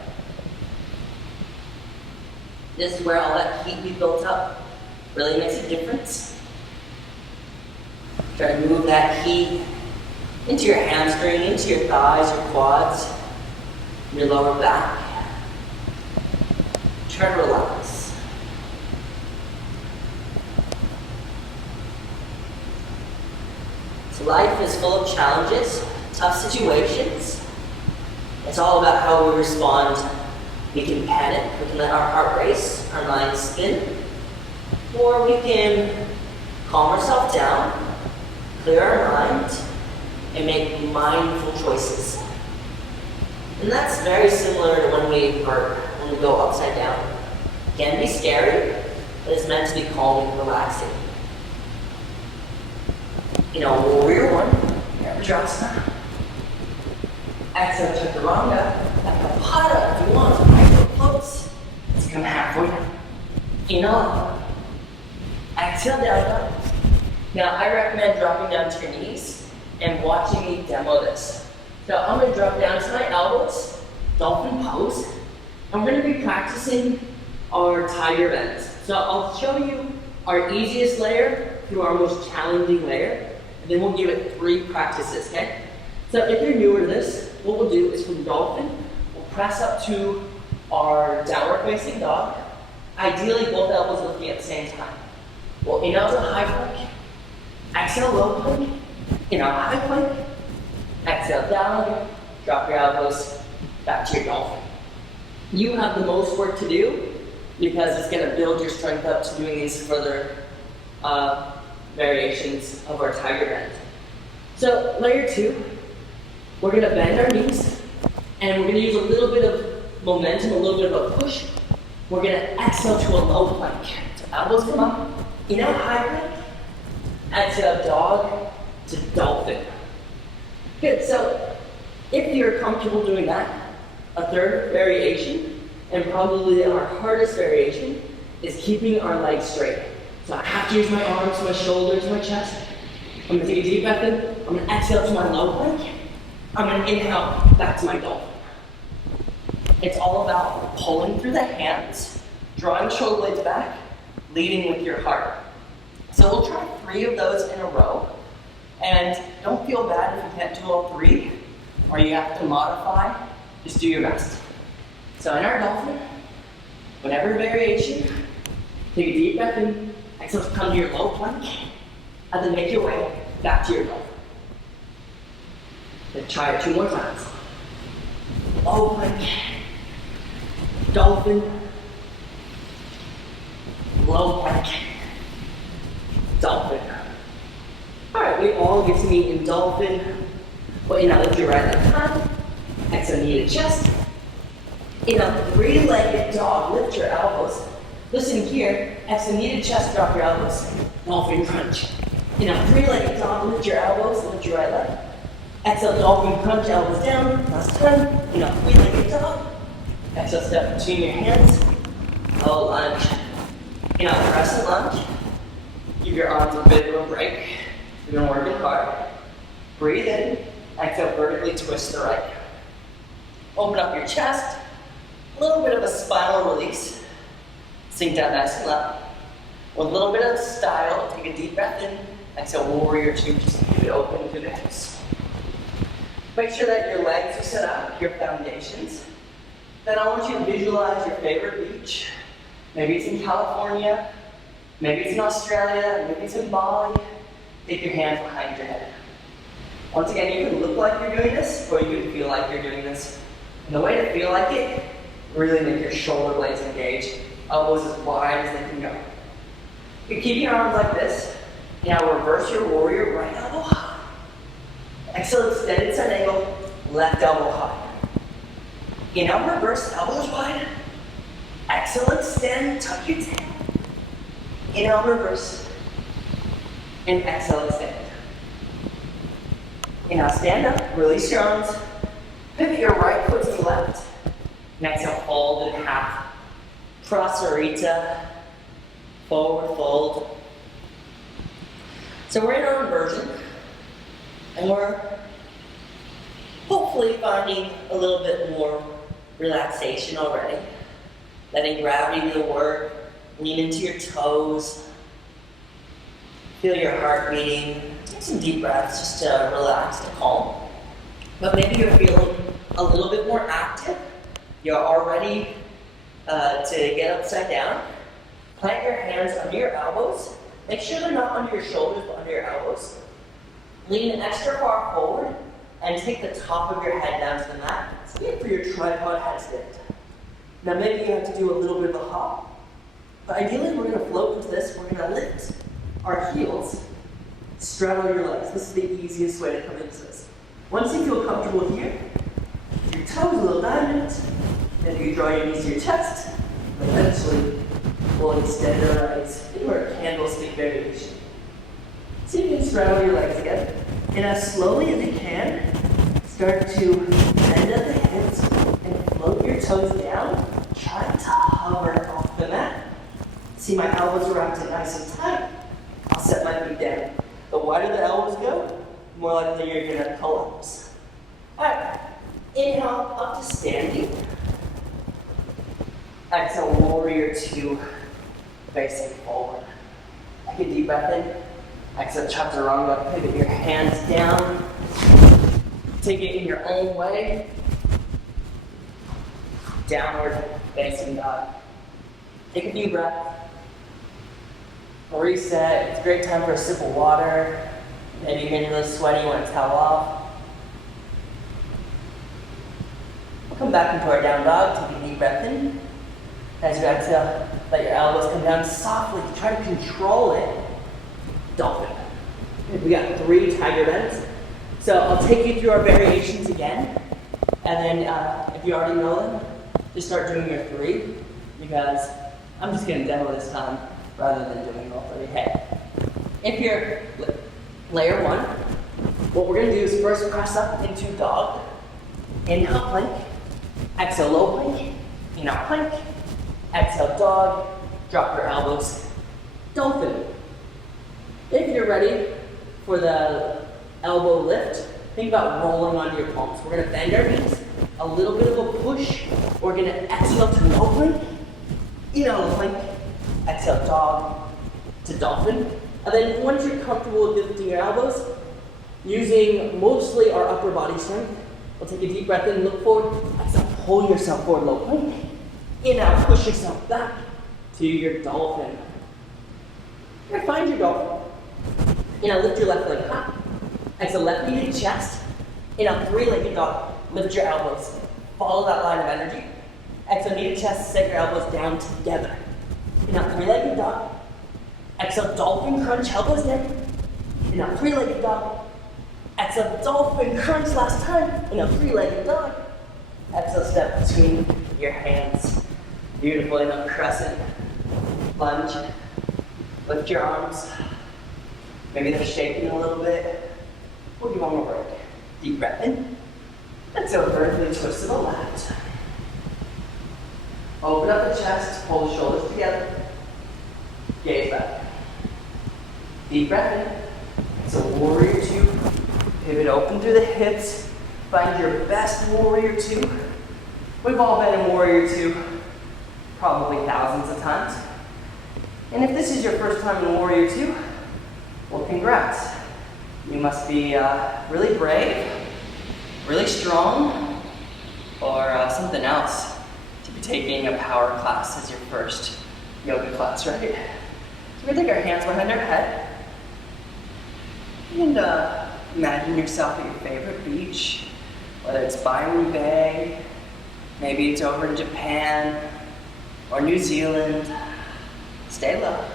This is where all that heat we built up really makes a difference. Try to move that heat into your hamstring, into your thighs, your quads, your lower back. Try to relax. So life is full of challenges, tough situations. It's It's all about how we respond. We can panic, we can let our heart race, our mind spin, or we can calm ourselves down, clear our mind, and make mindful choices. And that's very similar to when we go upside down. It can be scary, but it's meant to be calming and relaxing. Warrior one, Virasana. Exhale, Chaturanga, Kapata if you want, micro floats. Let's come halfway. Inhale. Exhale, down dog. Now I recommend dropping down to your knees and watching me demo this. So I'm going to drop down to my elbows, dolphin pose, and we're going to be practicing our tiger bends. So I'll show you our easiest layer to our most challenging layer, and then we'll give it 3 practices, okay? So if you're newer to this, what we'll do is from dolphin, we'll press up to our downward facing dog, ideally both elbows lifting at the same time. We'll inhale to high plank, exhale low plank, inhale high plank, exhale down, drop your elbows, back to your dolphin. You have the most work to do because it's going to build your strength up to doing these further variations of our tiger bend. So layer 2, we're going to bend our knees and we're going to use a little bit of momentum, a little bit of a push. We're going to exhale to a low plank. So elbows come up, inhale high plank, exhale dog to dolphin. Good, so if you're comfortable doing that, a third variation, and probably our hardest variation, is keeping our legs straight. So I have to use my arms, my shoulders, my chest. I'm gonna take a deep breath in, I'm gonna exhale to my low plank, I'm gonna inhale back to my dolphin. It's all about pulling through the hands, drawing the shoulder blades back, leading with your heart. So we'll try 3 of those in a row. And don't feel bad if you can't do all 3, or you have to modify, just do your best. So in our dolphin, whatever variation, take a deep breath in, exhale to come to your low plank, and then make your way back to your dolphin. Then try it 2 more times. Low plank, dolphin, low plank, dolphin. Alright, we all get to meet in dolphin. Well, lift your right leg up. Exhale, knee to chest. In a 3-legged dog, lift your elbows. Listen here, exhale, knee to chest, drop your elbows. Dolphin crunch. In a 3-legged dog, lift your elbows, lift your right leg. Exhale, dolphin crunch, elbows down. Last time. In a 3-legged dog. Exhale, step between your hands. Low lunge. In a crescent lunge. Give your arms a bit of a break. You've been working hard. Breathe in. Exhale, vertically twist the right. Open up your chest. A little bit of a spinal release. Sink down nice and low. With a little bit of style, take a deep breath in. Exhale, warrior 2, just keep it open through the hips. Make sure that your legs are set up, your foundations. Then I want you to visualize your favorite beach. Maybe it's in California, maybe it's in Australia, maybe it's in Bali. Take your hands behind your head. Once again, you can look like you're doing this, or you can feel like you're doing this. And the way to feel like it, really make your shoulder blades engage, elbows as wide as they can go. You keep your arms like this. Now reverse your warrior, right elbow high. Exhale, extended side angle, left elbow high. Inhale, reverse, elbows wide. Exhale, extend, tuck your tail. Inhale, reverse. And exhale, extend. Inhale, stand up, release your arms. Pivot your right foot to the left. And exhale, fold in half. Prasarita, forward fold. So we're in our inversion, and we're hopefully finding a little bit more relaxation already. Letting gravity do the work, lean into your toes, feel your heart beating, take some deep breaths just to relax and calm. But maybe you're feeling a little bit more active, you're all ready to get upside down. Plant your hands under your elbows. Make sure they're not under your shoulders, but under your elbows. Lean extra far forward and take the top of your head down to the mat. Stand for your tripod headstand. Now maybe you have to do a little bit of a hop, but ideally we're gonna float into this. We're gonna lift our heels, straddle your legs. This is the easiest way to come into this. Once you feel comfortable here, your toes, a little diamond, then you draw your knees to your chest, and eventually we'll extend our legs into our candlestick variation. So you can straddle your legs again, and as slowly as you can, start to bend at the hips and float your toes down, trying to hover off the mat. See my elbows wrapped in nice and tight. I'll set my feet down. The wider the elbows go, the more likely you're gonna collapse. Alright, inhale up to standing. Exhale, warrior two, facing forward. Take a deep breath in. Exhale, chaturanga, pivot your hands down. Take it in your own way. Downward facing dog. Take a deep breath. Reset. It's a great time for a sip of water. Maybe you're getting really sweaty, you want to towel off. We'll come back into our down dog. Take a deep breath in. As you exhale, let your elbows come down softly. Try to control it. Dolphin. We got 3 tiger bends. So I'll take you through our variations again. And then if you already know them, just start doing your 3. Because I'm just going to demo this time rather than doing all 3. Hey, if you're layer 1, what we're going to do is first press up into dog. Inhale, plank. Exhale, low plank. Inhale, plank. Exhale, dog. Drop your elbows. Dolphin. If you're ready for the elbow lift, think about rolling onto your palms. We're going to bend our knees. A little bit of a push. We're going to exhale to low plank. Inhale, plank. Exhale, dog to dolphin. And then once you're comfortable with lifting your elbows, using mostly our upper body strength, we'll take a deep breath in, look forward. Exhale, pull yourself forward, low plank. Inhale, push yourself back to your dolphin. Here, find your dolphin. Inhale, lift your left leg high. Exhale, left knee to chest. Inhale, 3-legged dog. Lift your elbows. Follow that line of energy. Exhale, knee to chest. Set your elbows down together. Inhale, 3-legged dog. Exhale, dolphin crunch, elbows down. Inhale, 3-legged dog. Exhale, dolphin crunch last time. Inhale, 3-legged dog. Exhale, step between your hands. Beautiful. Inhale, crescent. Lunge. Lift your arms. Maybe they're shaking a little bit. We'll do one more break. Deep breath in. Exhale, vertically twist to the left. Open up the chest, pull the shoulders together. Gaze back. Deep breath in. So warrior 2. Pivot open through the hips. Find your best warrior 2. We've all been in warrior 2 probably thousands of times. And if this is your first time in warrior 2, well, congrats. You must be really brave, really strong, or something else to be taking a power class as your first yoga class, right? So we're gonna take our hands behind our head and imagine yourself at your favorite beach, whether it's Byron Bay, maybe it's over in Japan or New Zealand. Stay low.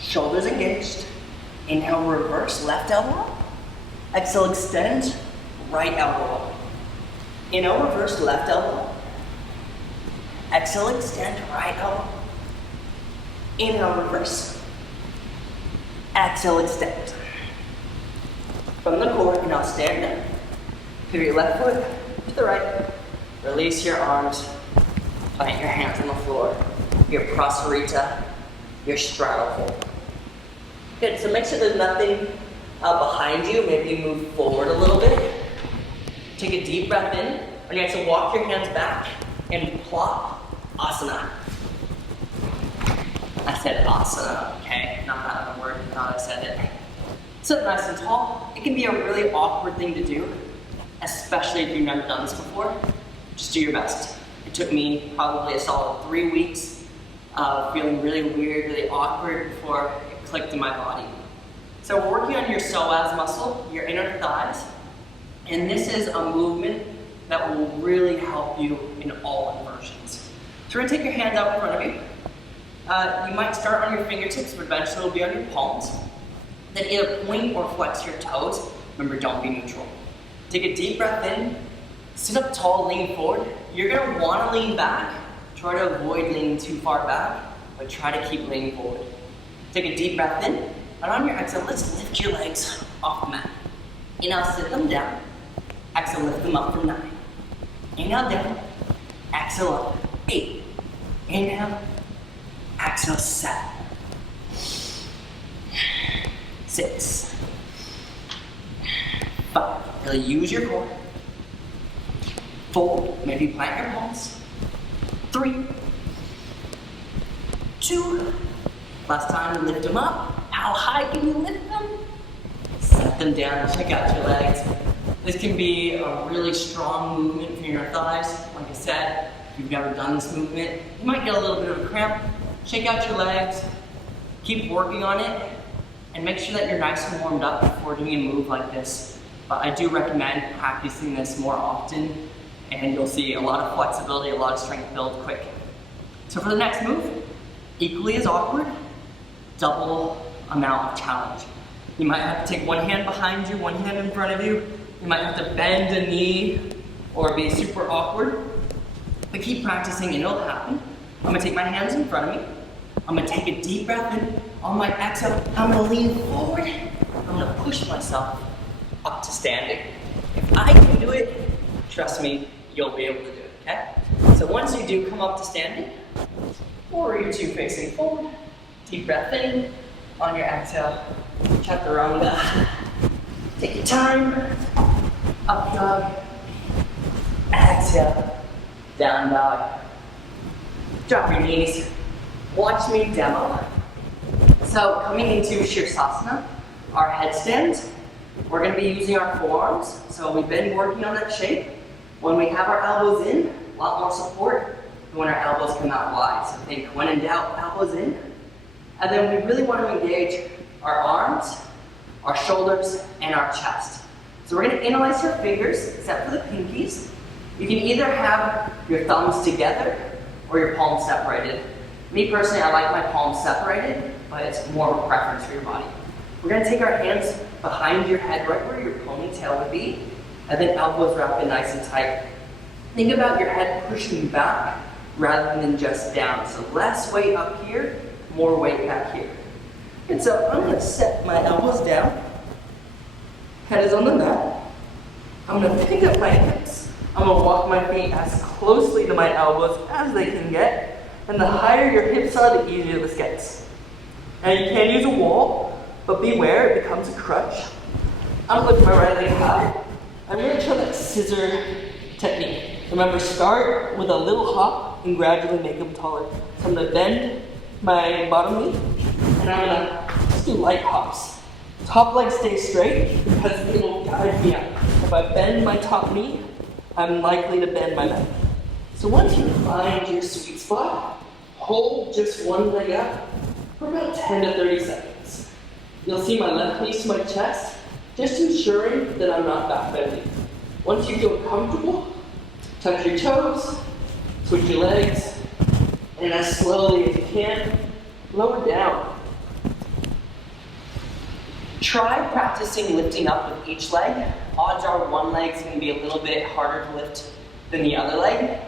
Shoulders engaged. Inhale, reverse left elbow. Exhale, extend right elbow. Inhale, reverse left elbow. Exhale, extend right elbow. Inhale, reverse. Exhale, extend. From the core, inhale, stand up. Pivot your left foot to the right. Release your arms. Plant your hands on the floor. Your prasarita, your straddle hold. Good, so make sure there's nothing behind you. Maybe you move forward a little bit. Take a deep breath in. And you have to walk your hands back and plop, asana. I said asana, okay? Not that other word, not I said it. Sit nice and tall. It can be a really awkward thing to do, especially if you've never done this before. Just do your best. It took me probably a solid 3 weeks of feeling really weird, really awkward before it clicked in my body. So we're working on your psoas muscle, your inner thighs, and this is a movement that will really help you in all inversions. So we're gonna take your hands out in front of you. You might start on your fingertips, but eventually it'll be on your palms. Then either point or flex your toes. Remember, don't be neutral. Take a deep breath in, sit up tall, lean forward. You're gonna wanna lean back. Try to avoid leaning too far back, but try to keep leaning forward. Take a deep breath in, and on your exhale, let's lift your legs off the mat. Inhale, sit them down. Exhale, lift them up for 9. Inhale, down. Exhale, up. 8. Inhale. Exhale, 7. 6. 5. Really use your core. 4. Maybe plant your palms. 3. 2. Last time, lift them up. How high can you lift them? Set them down, check out your legs. This can be a really strong movement for your thighs. Like I said, if you've never done this movement, you might get a little bit of a cramp. Shake out your legs, keep working on it, and make sure that you're nice and warmed up before doing a move like this. But I do recommend practicing this more often, and you'll see a lot of flexibility, a lot of strength build quick. So for the next move, equally as awkward, double amount of challenge. You might have to take one hand behind you, one hand in front of you. You might have to bend a knee or be super awkward. But keep practicing and it'll happen. I'm gonna take my hands in front of me. I'm gonna take a deep breath in. On my exhale, I'm gonna lean forward. I'm gonna push myself up to standing. If I can do it, trust me, you'll be able to do it, okay? So once you do come up to standing, or you two facing forward, deep breath in. On your exhale, chaturanga. Take your time. Up dog. Exhale. Down dog. Drop your knees. Watch me demo. So coming into Shirsasana, our headstand, we're going to be using our forearms. So we've been working on that shape. When we have our elbows in, a lot more support than when our elbows come out wide. So think when in doubt, elbows in. And then we really want to engage our arms, our shoulders, and our chest. So we're going to interlace our fingers, except for the pinkies. You can either have your thumbs together or your palms separated. Me personally, I like my palms separated, but it's more of a preference for your body. We're going to take our hands behind your head, right where your ponytail would be, and then elbows wrapped in nice and tight. Think about your head pushing back rather than just down. So less weight up here, more weight back here. And so I'm going to set my elbows down. Head is on the mat. I'm going to pick up my hips. I'm going to walk my feet as closely to my elbows as they can get. And the higher your hips are, the easier this gets. Now you can use a wall, but beware, it becomes a crutch. I'm going to lift my right leg high. I'm going to try that scissor technique. Remember, start with a little hop and gradually make them taller. So I'm going to bend my bottom knee, and I'm gonna just do light hops. Top leg stays straight because it will guide me up. If I bend my top knee, I'm likely to bend my back. So once you find your sweet spot, hold just one leg up for about 10 to 30 seconds. You'll see my left knee to my chest, just ensuring that I'm not back bending. Once you feel comfortable, touch your toes, switch your legs, and as slowly as you can, lower down. Try practicing lifting up with each leg. Odds are one leg's going to be a little bit harder to lift than the other leg.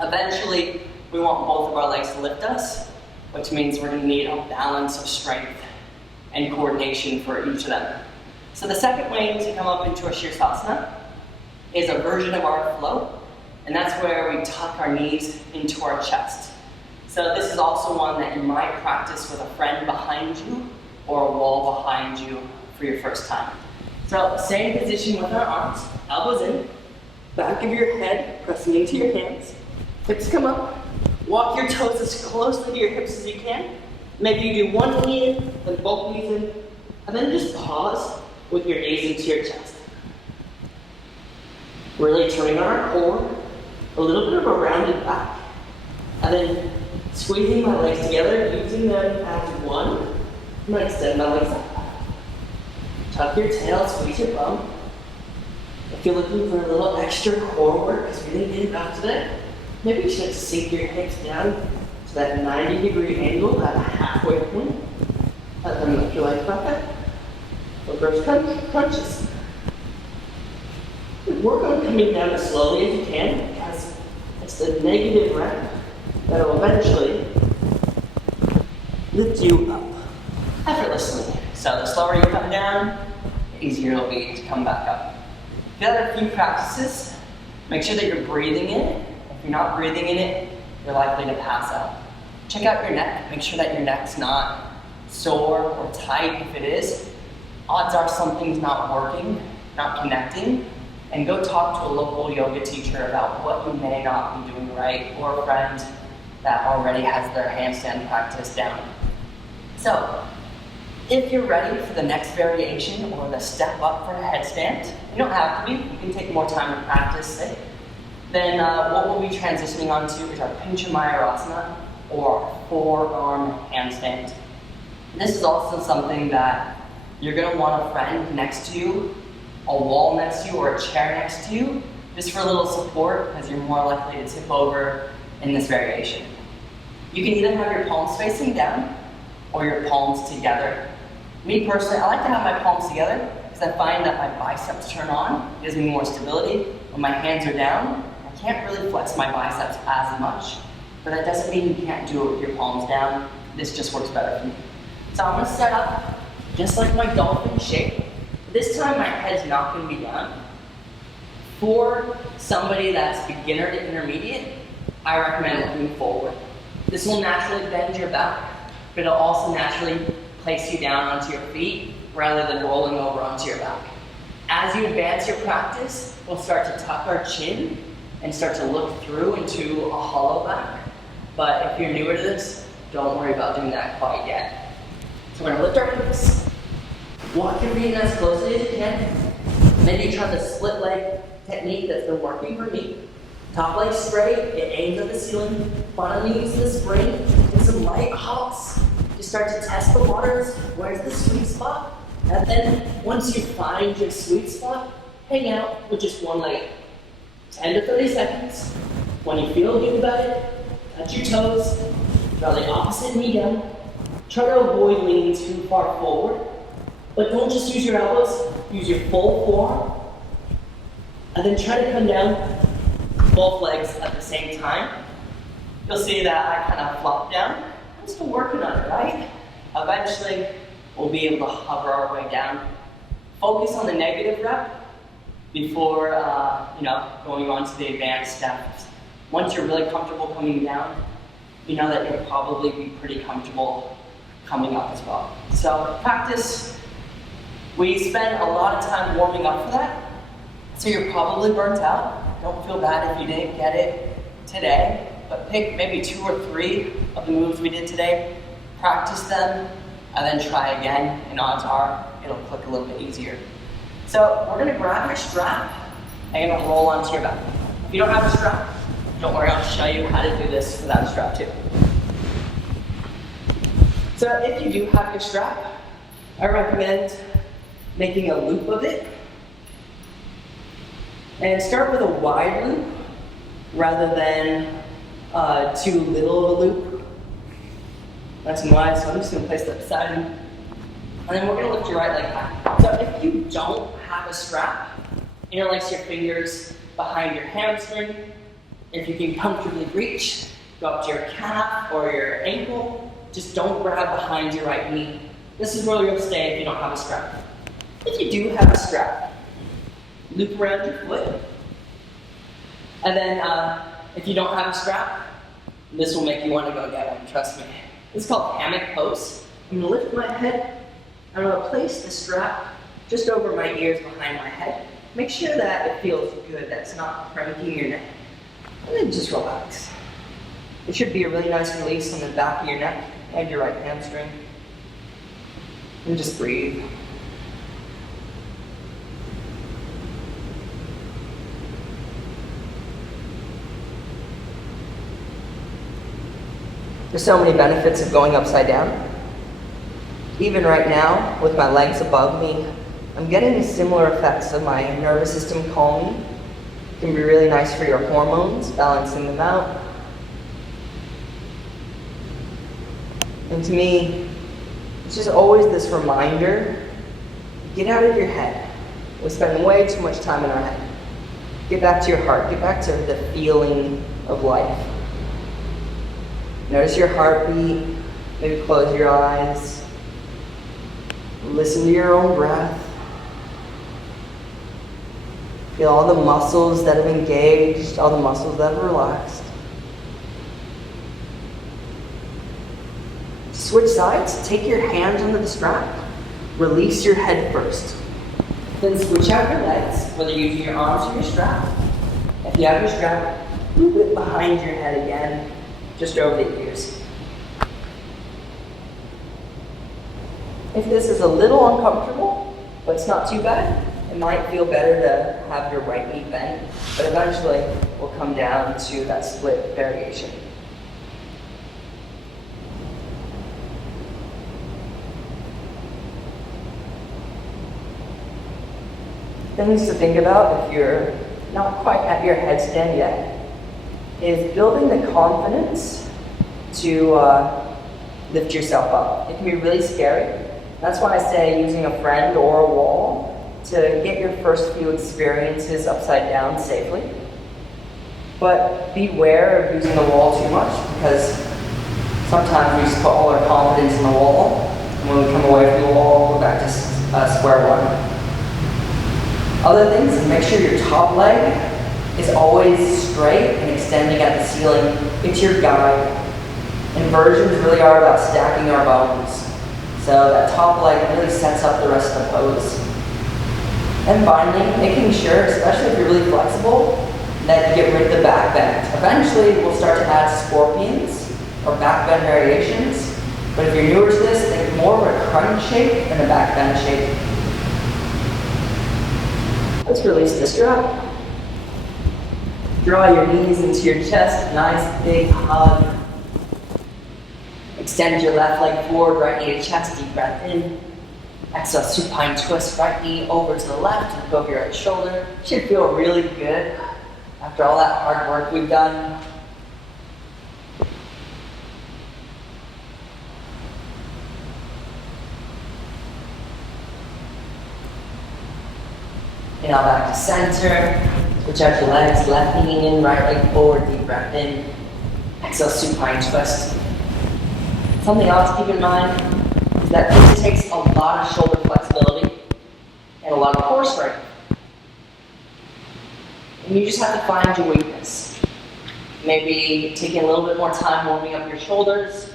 Eventually, we want both of our legs to lift us, which means we're going to need a balance of strength and coordination for each of them. So the second way to come up into a Shirsasana is a version of our flow, and that's where we tuck our knees into our chest. So this is also one that you might practice with a friend behind you or a wall behind you for your first time. So same position with our arms, elbows in, back of your head pressing into your hands, hips come up, walk your toes as closely to your hips as you can. Maybe you do one knee in, then both knees in, and then just pause with your knees into your chest. Really turning on our core, a little bit of a rounded back, and then squeezing my legs together, using them as one. I'm going to extend my legs up. Tuck your tail, squeeze your bum. If you're looking for a little extra core work, because we didn't get it out today, maybe you should sink your hips down to that 90-degree angle at a halfway point. Let them lift your legs back up. Reverse crunches. Work on coming down as slowly as you can, because it's the negative rep that will eventually lift you up effortlessly. So the slower you come down, the easier it'll be to come back up. If you have a few practices, make sure that you're breathing in it. If you're not breathing in it, you're likely to pass out. Check out your neck. Make sure that your neck's not sore or tight. If it is, odds are something's not working, not connecting, and go talk to a local yoga teacher about what you may not be doing right, or a friend that already has their handstand practice down. So, if you're ready for the next variation or the step up for a headstand, you don't have to be, you can take more time to practice it, then what we'll be transitioning onto is our Pincha Mayurasana, or forearm handstand. This is also something that you're going to want a friend next to you, a wall next to you, or a chair next to you, just for a little support, because you're more likely to tip over in this variation. You can either have your palms facing down, or your palms together. Me personally, I like to have my palms together, because I find that my biceps turn on, gives me more stability. When my hands are down, I can't really flex my biceps as much, but that doesn't mean you can't do it with your palms down. This just works better for me. So I'm going to set up just like my dolphin shape. This time my head's not going to be down. For somebody that's beginner to intermediate, I recommend looking forward. This will naturally bend your back, but it'll also naturally place you down onto your feet rather than rolling over onto your back. As you advance your practice, we'll start to tuck our chin and start to look through into a hollow back. But if you're newer to this, don't worry about doing that quite yet. So we're going to lift our hips, walk your feet in as closely as you can. Maybe try the split leg technique that's been working for me. Top leg straight, it aims at the ceiling, bottom knee to the spring, and some light hops. Just start to test the waters. Where's the sweet spot? And then once you find your sweet spot, hang out with just one leg. 10 to 30 seconds. When you feel good about it, touch your toes, draw the opposite knee down. Try to avoid leaning too far forward, but don't just use your elbows, use your full forearm. And then try to come down both legs at the same time. You'll see that I kind of flop down. I'm still working on it, right? Eventually, we'll be able to hover our way down. Focus on the negative rep before going on to the advanced steps. Once you're really comfortable coming down, you know that you'll probably be pretty comfortable coming up as well. So practice. We spend a lot of time warming up for that, so you're probably burnt out. Don't feel bad if you didn't get it today, but pick maybe 2 or 3 of the moves we did today, practice them, and then try again, and odds are it'll click a little bit easier. So we're gonna grab your strap and you're gonna roll onto your back. If you don't have a strap, don't worry, I'll show you how to do this without a strap too. So if you do have your strap, I recommend making a loop of it. And start with a wide loop rather than too little of a loop. Nice and wide, so I'm just gonna place that beside you. And then we're gonna lift your right leg high. So if you don't have a strap, interlace your fingers behind your hamstring. If you can comfortably reach, go up to your calf or your ankle. Just don't grab behind your right knee. This is where you'll stay if you don't have a strap. If you do have a strap, loop around your foot. And then if you don't have a strap, this will make you want to go get one, trust me. This is called hammock pose. I'm gonna lift my head. I'm gonna place the strap just over my ears behind my head. Make sure that it feels good, that it's not cranking your neck. And then just relax. It should be a really nice release on the back of your neck and your right hamstring. And just breathe. There's so many benefits of going upside down. Even right now, with my legs above me, I'm getting similar effects of my nervous system calming. It can be really nice for your hormones, balancing them out. And to me, it's just always this reminder, get out of your head. We spend way too much time in our head. Get back to your heart, get back to the feeling of life. Notice your heartbeat, maybe close your eyes. Listen to your own breath. Feel all the muscles that have engaged, all the muscles that have relaxed. Switch sides, take your hands under the strap, release your head first. Then switch out your legs, whether you're using your arms or your strap. If you have your strap, move it behind your head again, just over the ears. If this is a little uncomfortable, but it's not too bad, it might feel better to have your right knee bent, but eventually we'll come down to that split variation. Things to think about if you're not quite at your headstand yet is building the confidence to lift yourself up. It can be really scary. That's why I say using a friend or a wall to get your first few experiences upside down safely. But beware of using the wall too much, because sometimes we just put all our confidence in the wall, and when we come away from the wall, we're back to square one. Other things is make sure your top leg is always straight and extending at the ceiling. It's your guide. Inversions really are about stacking our bones. So that top leg really sets up the rest of the pose. And finally, making sure, especially if you're really flexible, that you get rid of the back bend. Eventually, we'll start to add scorpions or back bend variations. But if you're newer to this, think more of a crunch shape than a back bend shape. Let's release the strap. Draw your knees into your chest, nice big hug. Extend your left leg forward, right knee to chest, deep breath in. Exhale, supine twist, right knee over to the left, and look over your right shoulder. Should feel really good after all that hard work we've done. And now back to center. Switch out your legs, left knee in, right leg forward, deep breath in. Exhale, supine twist. Something else to keep in mind is that this takes a lot of shoulder flexibility and a lot of core strength. And you just have to find your weakness. Maybe taking a little bit more time warming up your shoulders,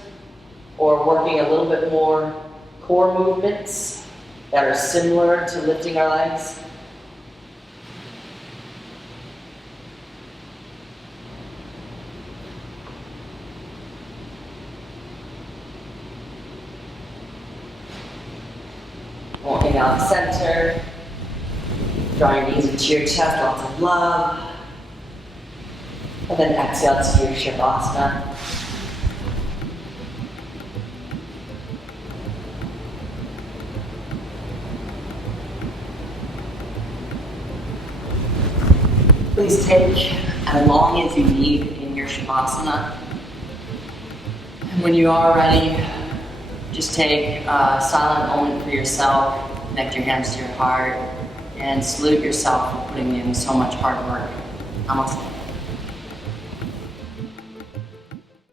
or working a little bit more core movements that are similar to lifting our legs. Walking out the center, draw your knees into your chest, lots of love. And then exhale to your Shavasana. Please take as long as you need in your Shavasana. And when you are ready, just take a silent moment for yourself, connect your hands to your heart, and salute yourself for putting in so much hard work. Namaste.